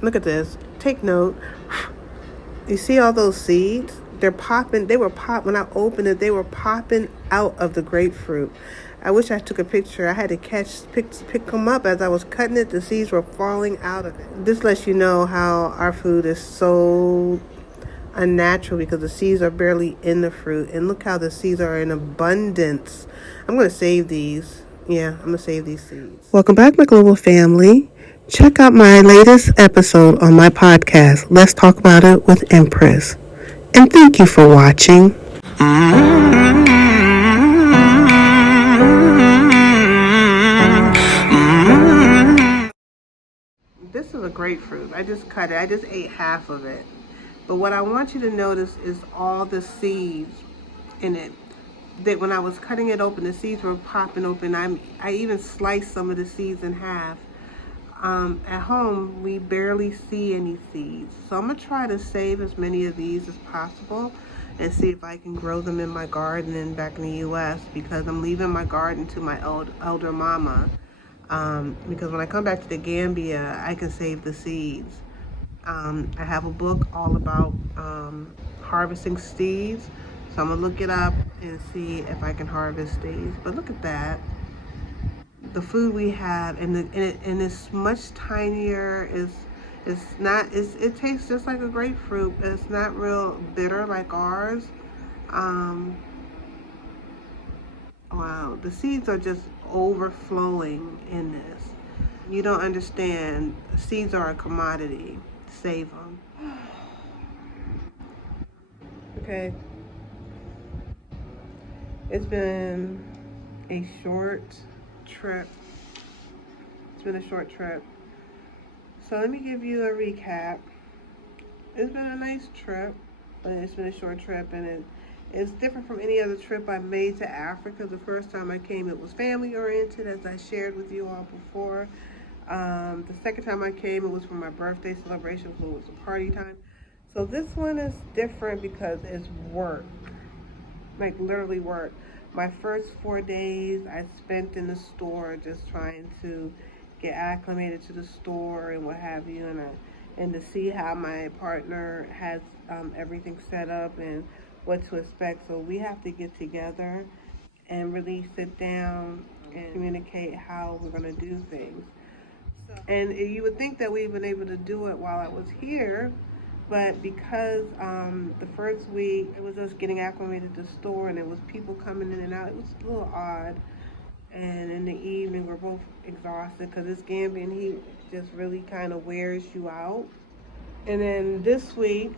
Look at this. Take note. You see all those seeds? They're popping. They were pop when I opened it. They were popping out of the grapefruit. I wish I took a picture. I had to pick them up as I was cutting it. The seeds were falling out of it. This lets you know how our food is so unnatural because the seeds are barely in the fruit. And look how the seeds are in abundance. I'm going to save these. Yeah, I'm going to save these seeds. Welcome back, my global family. Check out my latest episode on my podcast, Let's Talk About It with Empress. And thank you for watching. This is a grapefruit. I just cut it. I just ate half of it. But what I want you to notice is all the seeds in it. That when I was cutting it open, the seeds were popping open. I even sliced some of the seeds in half. At home, we barely see any seeds. So I'm going to try to save as many of these as possible and see if I can grow them in my garden and back in the U.S. because I'm leaving my garden to my elder mama. Because when I come back to the Gambia, I can save the seeds. I have a book all about harvesting seeds. So I'm going to look it up and see if I can harvest these. But look at that. The food we have, and it's much tinier. It tastes just like a grapefruit. It's not real bitter like ours. Wow, the seeds are just overflowing in this. You don't understand. Seeds are a commodity. Save them. Okay. It's been a short trip. So let me give you a recap. It's been a nice trip, but it's been a short trip, and it's different from any other trip I made to Africa. The first time I came, it was family oriented, as I shared with you all before. The second time I came, it was for my birthday celebration, so it was a party time. So this one is different because it's work, like literally work. My first 4 days I spent in the store just trying to get acclimated to the store and what have you, and to see how my partner has everything set up and what to expect. So we have to get together and really sit down and communicate how we're going to do things. And you would think that we've been able to do it while I was here, but because the first week it was us getting acclimated to the store and it was people coming in and out, it was a little odd. And in the evening, we're both exhausted because this Gambian heat just really kind of wears you out. And then this week,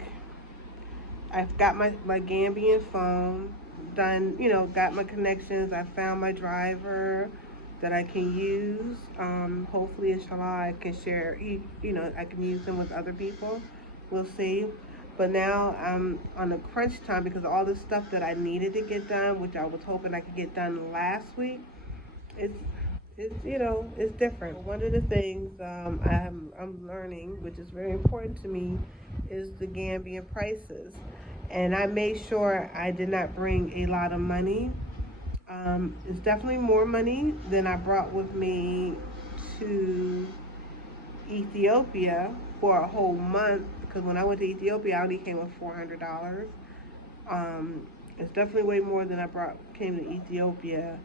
I've got my Gambian phone done, got my connections. I found my driver that I can use. Hopefully, inshallah, I can share, I can use them with other people. We'll see. But now I'm on a crunch time because all the stuff that I needed to get done, which I was hoping I could get done last week, it's different. One of the things I'm learning, which is very important to me, is the Gambian prices. And I made sure I did not bring a lot of money. It's definitely more money than I brought with me to Ethiopia for a whole month. Because when I went to Ethiopia, I only came with $400. It's definitely way more than came to Ethiopia.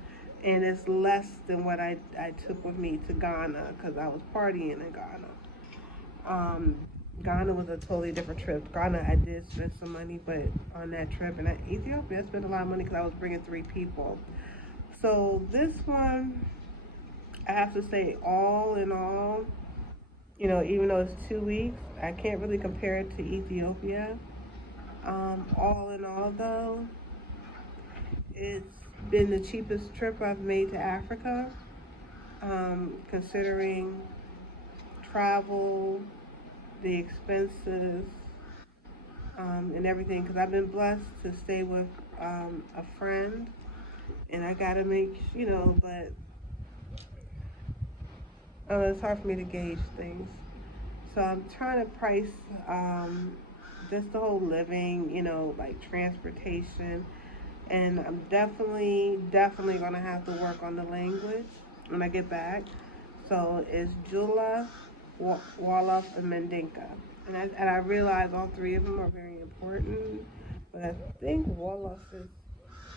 And it's less than what I took with me to Ghana because I was partying in Ghana. Ghana was a totally different trip. Ghana, I did spend some money, but on that trip, and Ethiopia, I spent a lot of money because I was bringing 3 people. So this one, I have to say, all in all, even though it's 2 weeks, I can't really compare it to Ethiopia. All in all, though, it's been the cheapest trip I've made to Africa, considering travel, the expenses, and everything, because I've been blessed to stay with a friend, and I gotta make, but it's hard for me to gauge things. So I'm trying to price just the whole living, like transportation. And I'm definitely going to have to work on the language when I get back. So it's Jula, Wolof, and Mandinka. And I realize all three of them are very important, but I think Wolof is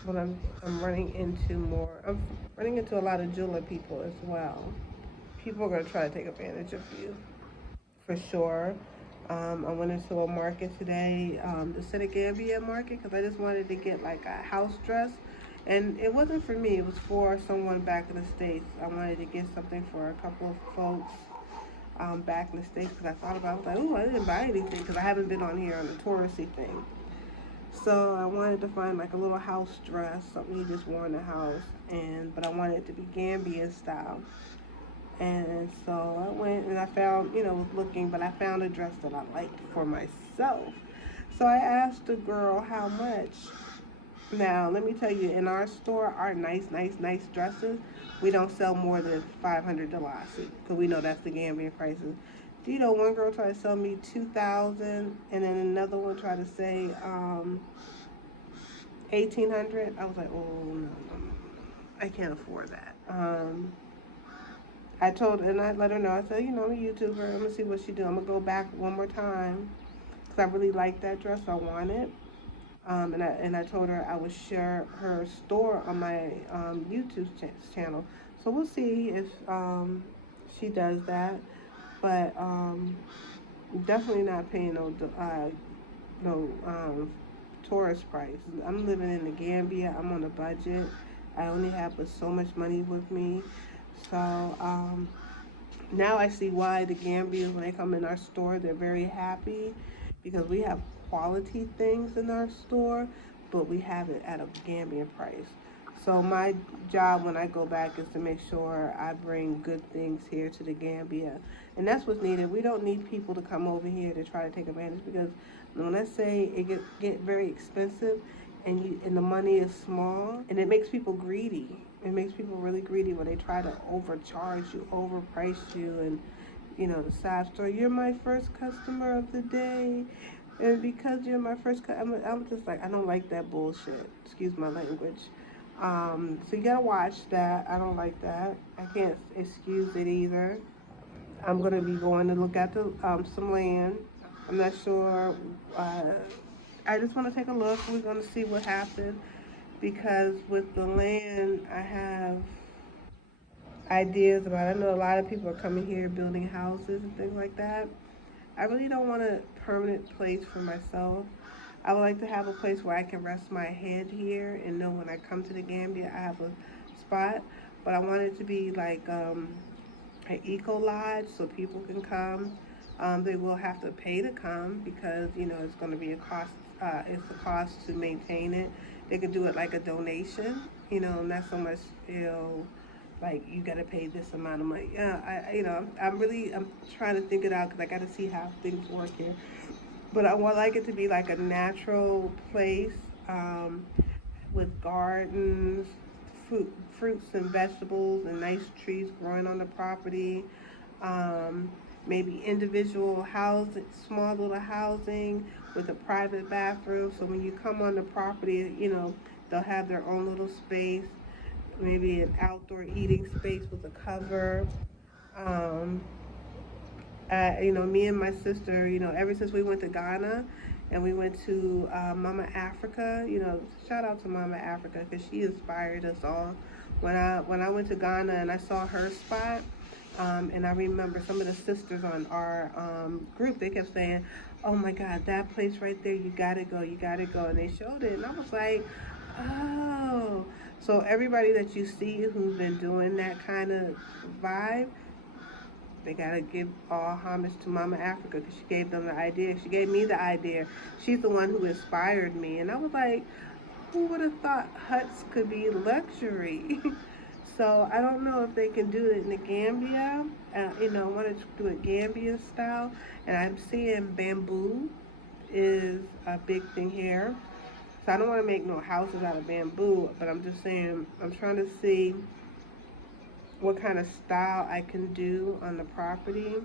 what I'm running into more. I'm running into a lot of jeweler people as well. People are gonna try to take advantage of you for sure. I went into a market today, the Gambia market, because I just wanted to get like a house dress. And it wasn't for me, it was for someone back in the States. I wanted to get something for a couple of folks back in the States because I thought about it. I was like, oh, I didn't buy anything because I haven't been on here on the touristy thing. So I wanted to find like a little house dress, something you just wore in the house, but I wanted it to be Gambian style. And so I went and I found, was looking, but I found a dress that I liked for myself. So I asked the girl how much. Now, let me tell you, in our store, our nice dresses, we don't sell more than $500 because we know that's the Gambian prices. Do you know one girl tried to sell me 2,000, and then another one tried to say 1,800? I was like, oh no, I can't afford that. I let her know. I said, I'm a YouTuber. I'm gonna see what she do. I'm gonna go back one more time because I really like that dress. I want it. And I told her I would share her store on my YouTube channel. So we'll see if she does that. But definitely not paying no tourist price. I'm living in the Gambia. I'm on a budget. I only have but so much money with me. So now I see why the Gambians, when they come in our store, they're very happy because we have quality things in our store, but we have it at a Gambian price. So my job when I go back is to make sure I bring good things here to the Gambia. And that's what's needed. We don't need people to come over here to try to take advantage because when I say it get very expensive and the money is small and it makes people greedy. It makes people really greedy when they try to overcharge you, overprice you, and the side story. You're my first customer of the day, and because you're my first, I'm just like I don't like that bullshit. Excuse my language. So you gotta watch that. I don't like that. I can't excuse it either. I'm gonna be going to look at some land. I'm not sure. I just want to take a look. We're gonna see what happens because with the land, I have ideas about. I know a lot of people are coming here building houses and things like that. I really don't want a permanent place for myself. I would like to have a place where I can rest my head here and know when I come to the Gambia I have a spot. But I want it to be like an eco lodge so people can come. They will have to pay to come because it's going to be a cost. It's a cost to maintain it. They could do it like a donation, not so much like you got to pay this amount of money. Yeah, I'm trying to think it out because I got to see how things work here. But I would like it to be like a natural place with gardens, fruits and vegetables, and nice trees growing on the property. Um, Maybe individual housing, small little housing with a private bathroom. So when you come on the property, they'll have their own little space. Maybe an outdoor eating space with a cover. Um, Me and my sister, ever since we went to Ghana and we went to Mama Africa, shout out to Mama Africa because she inspired us all. When I went to Ghana and I saw her spot, and I remember some of the sisters on our group, they kept saying, "Oh my God, that place right there, you gotta go, you gotta go," and they showed it, and I was like, "Oh." So everybody that you see who's been doing that kind of vibe, they gotta give all homage to Mama Africa because she gave them the idea. She gave me the idea. She's the one who inspired me. And I was like, who would have thought huts could be luxury? So I don't know if they can do it in the Gambia. I wanted to do it Gambian style. And I'm seeing bamboo is a big thing here. So I don't want to make no houses out of bamboo, but I'm just saying, I'm trying to see what kind of style I can do on the property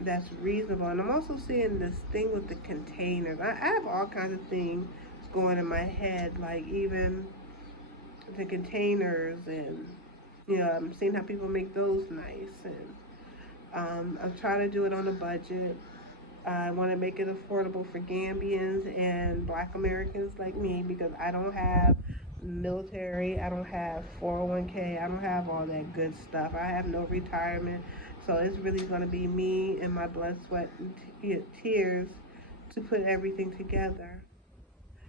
that's reasonable. And I'm also seeing this thing with the containers. I have all kinds of things going in my head, like even the containers, and I'm seeing how people make those nice. And I'm trying to do it on a budget. I want to make it affordable for Gambians and Black Americans like me because I don't have military, I don't have 401k, I don't have all that good stuff. I have no retirement. So it's really going to be me and my blood, sweat, and tears to put everything together.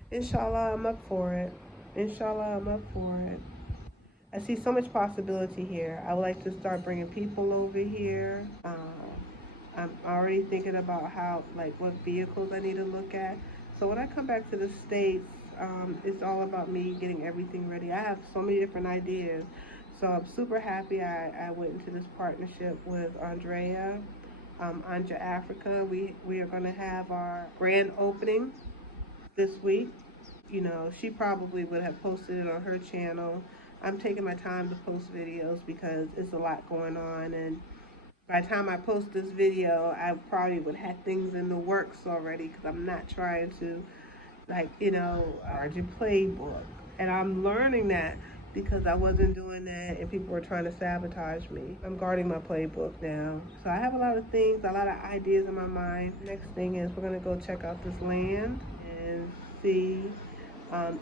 Inshallah, I'm up for it. Inshallah, I'm up for it. I see so much possibility here. I would like to start bringing people over here. I'm already thinking about how, like, what vehicles I need to look at. So when I come back to the States, it's all about me getting everything ready. I have so many different ideas. So I'm super happy I went into this partnership with Andrea, Anja Africa. We are going to have our grand opening this week. You know, she probably would have posted it on her channel. I'm taking my time to post videos because it's a lot going on, and by the time I post this video, I probably would have things in the works already because I'm not trying to, like, guard your playbook. And I'm learning that because I wasn't doing that and people were trying to sabotage me. I'm guarding my playbook now. So I have a lot of things, a lot of ideas in my mind. Next thing is we're going to go check out this land and see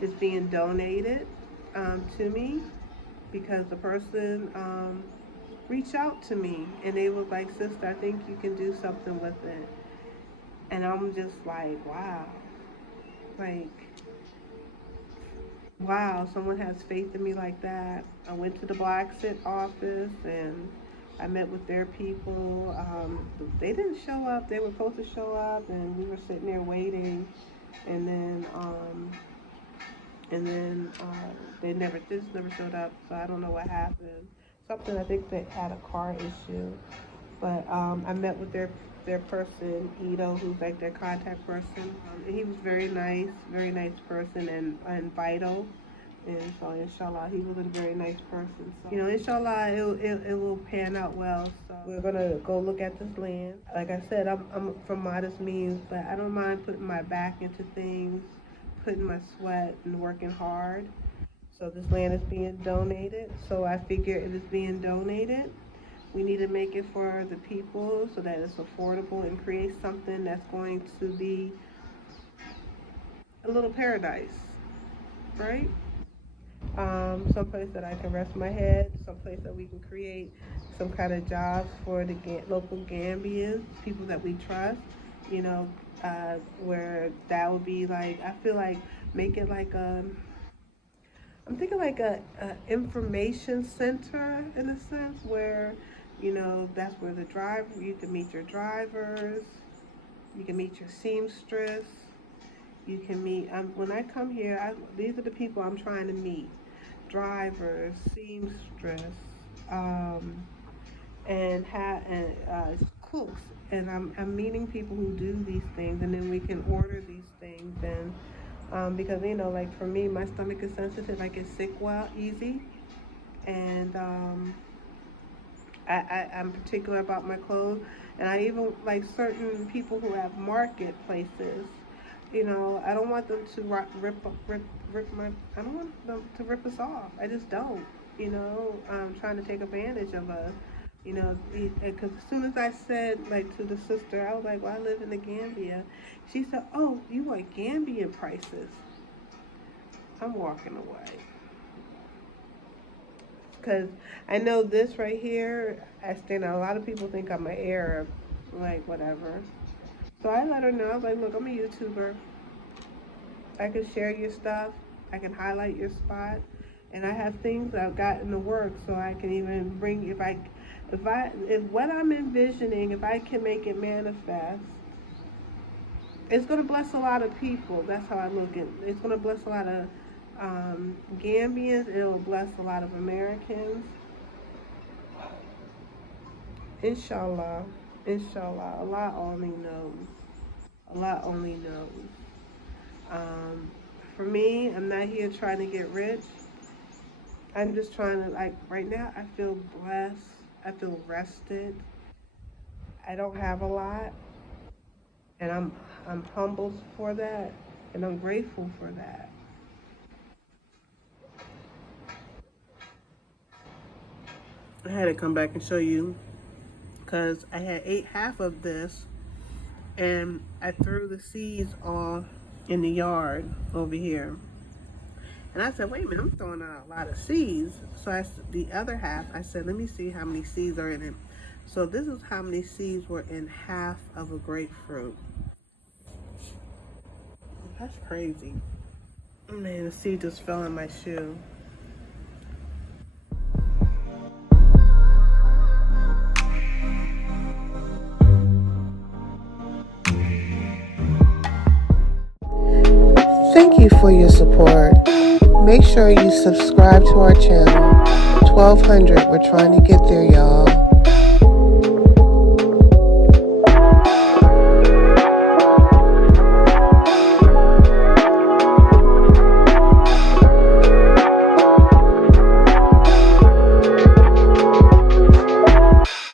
it's being donated to me because the person reached out to me and they was like, sister, I think you can do something with it. And I'm just like, wow. Like, wow, someone has faith in me like that. I went to the Black Sit office and I met with their people. They didn't show up. They were supposed to show up, and we were sitting there waiting. And then, they just never showed up. So I don't know what happened. Something, I think they had a car issue. But I met with their person, Ito, who's like their contact person. And he was very nice person and vital. And so, inshallah, he was a very nice person. So, inshallah, it will pan out well. So, we're going to go look at this land. Like I said, I'm from modest means, but I don't mind putting my back into things, putting my sweat and working hard. So, this land is being donated. So, I figure if it's being donated, we need to make it for the people so that it's affordable and create something that's going to be a little paradise, right? Someplace that I can rest my head, someplace that we can create some kind of jobs for the local Gambians, people that we trust, you know, where that would be like, I feel like make it like I'm thinking like a information center in a sense where, that's where you can meet your drivers, you can meet your seamstress, you can meet, when I come here, these are the people I'm trying to meet. Drivers, seamstress, and cooks. And I'm meeting people who do these things, and then we can order these things. And because, like for me, my stomach is sensitive. I get sick easy. And I'm particular about my clothes. And I even like certain people who have marketplaces. I don't want them to I don't want them to rip us off. I just don't. Trying to take advantage of us. Because as soon as I said, like, to the sister, I was like, well, I live in the Gambia. She said, oh, you want Gambian prices. I'm walking away. Because I know this right here, a lot of people think I'm an Arab, like, whatever. So I let her know, I was like, look, I'm a YouTuber. I can share your stuff. I can highlight your spot. And I have things I've got in the works, so I can even bring, if what I'm envisioning, if I can make it manifest, it's going to bless a lot of people. That's how I look at it. It's going to bless a lot of Gambians. It will bless a lot of Americans. Inshallah. Inshallah. Allah only knows. Allah only knows. For me, I'm not here trying to get rich. I'm just trying to, like, right now, I feel blessed. I feel rested. I don't have a lot. And I'm humbled for that. And I'm grateful for that. I had to come back and show you because I had ate half of this and I threw the seeds all in the yard over here. And I said, wait a minute, I'm throwing out a lot of seeds. So the other half, I said, let me see how many seeds are in it. So this is how many seeds were in half of a grapefruit. That's crazy. Man, the seed just fell in my shoe. Thank you for your support. Make sure you subscribe to our channel. 1200, we're trying to get there, y'all.